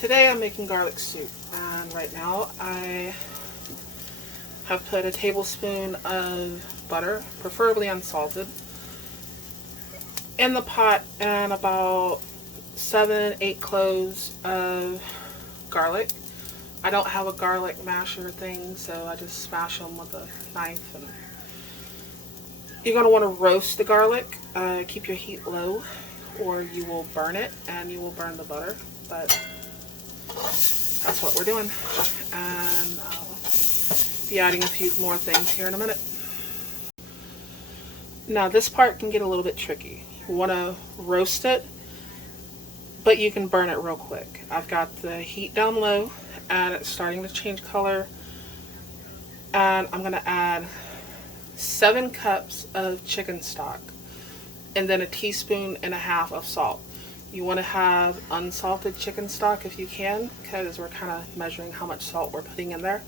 Today I'm making garlic soup, and right now I have put a tablespoon of butter, preferably unsalted, in the pot, and about 7-8 cloves of garlic. I don't have a garlic masher thing, so I just smash them with a knife. And you're going to want to roast the garlic. Keep your heat low or you will burn it and you will burn the butter, but that's what we're doing. And I'll be adding a few more things here in a minute. Now this part can get a little bit tricky. You want to roast it, but you can burn it real quick. I've got the heat down low and it's starting to change color, and I'm going to add 7 cups of chicken stock and then 1.5 teaspoons of salt. You want to have unsalted chicken stock if you can, because we're kind of measuring how much salt we're putting in there.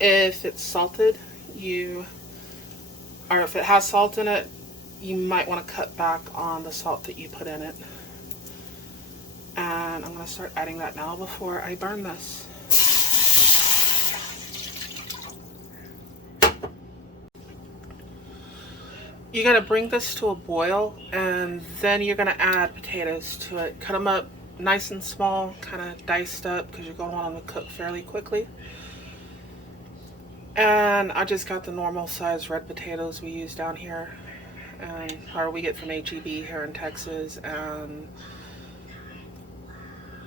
If it's salted, or if it has salt in it, you might want to cut back on the salt that you put in it. And I'm going to start adding that now before I burn this. You're going to bring this to a boil, and then you're going to add potatoes to it. Cut them up nice and small, kind of diced up, because you're going to want them to cook fairly quickly. And I just got the normal size red potatoes we use down here, or we get from H-E-B here in Texas. And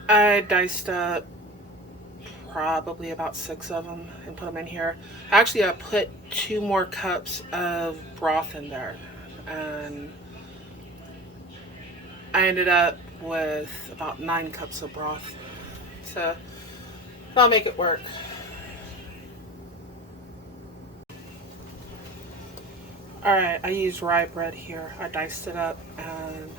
I diced up probably about 6 of them and put them in here. Actually, I put 2 more cups of broth in there, and I ended up with about 9 cups of broth. So I'll make it work. Alright, I used rye bread here. I diced it up, and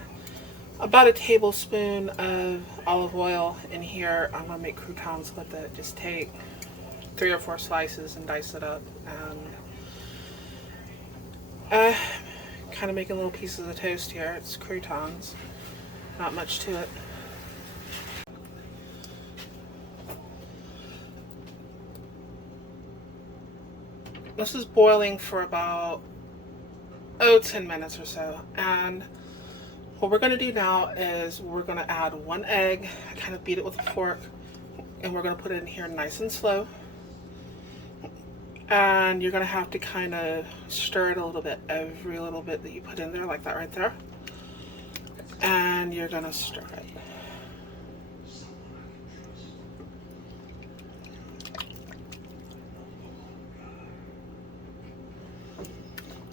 about 1 tablespoon of olive oil in here. I'm going to make croutons with it. Just take 3 or 4 slices and dice it up. And kind of making little pieces of toast here. It's croutons. Not much to it. This is boiling for about 10 minutes or so. And what we're going to do now is we're going to add 1 egg. I kind of beat it with a fork, and we're going to put it in here nice and slow. And you're going to have to kind of stir it a little bit, every little bit that you put in there, like that right there. And you're going to stir it.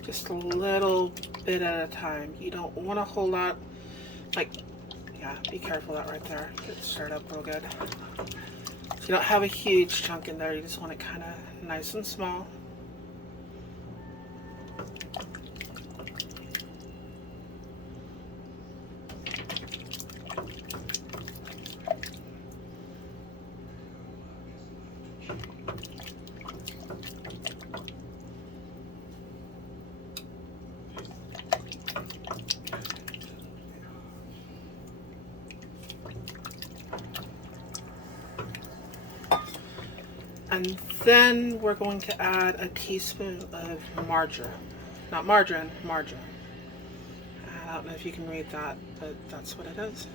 Just a little bit at a time. You don't want a whole lot. Yeah, be careful that right there. Get it stirred up real good. You don't have a huge chunk in there. You just want it kind of nice and small. And then we're going to add 1 teaspoon of marjoram. Not margarine, marjoram. I don't know if you can read that, but that's what it is.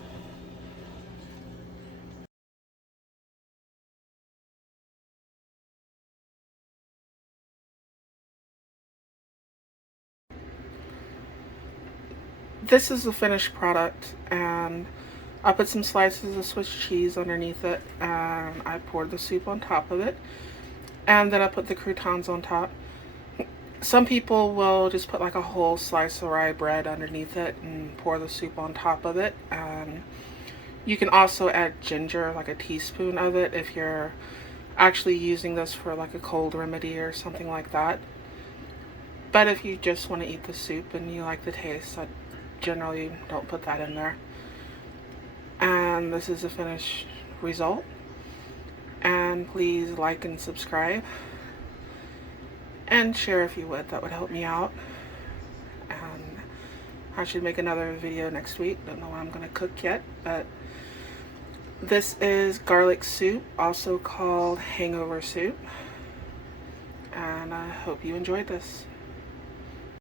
This is the finished product, and I put some slices of Swiss cheese underneath it, and I poured the soup on top of it, and then I put the croutons on top. Some people will just put like a whole slice of rye bread underneath it and pour the soup on top of it. You can also add ginger, like 1 teaspoon of it, if you're actually using this for like a cold remedy or something like that. But if you just want to eat the soup and you like the taste, I generally don't put that in there. And this is the finished result. And please like and subscribe. And share if you would. That would help me out. And I should make another video next week. Don't know what I'm going to cook yet. But This is garlic soup, also called hangover soup, and I hope you enjoyed this.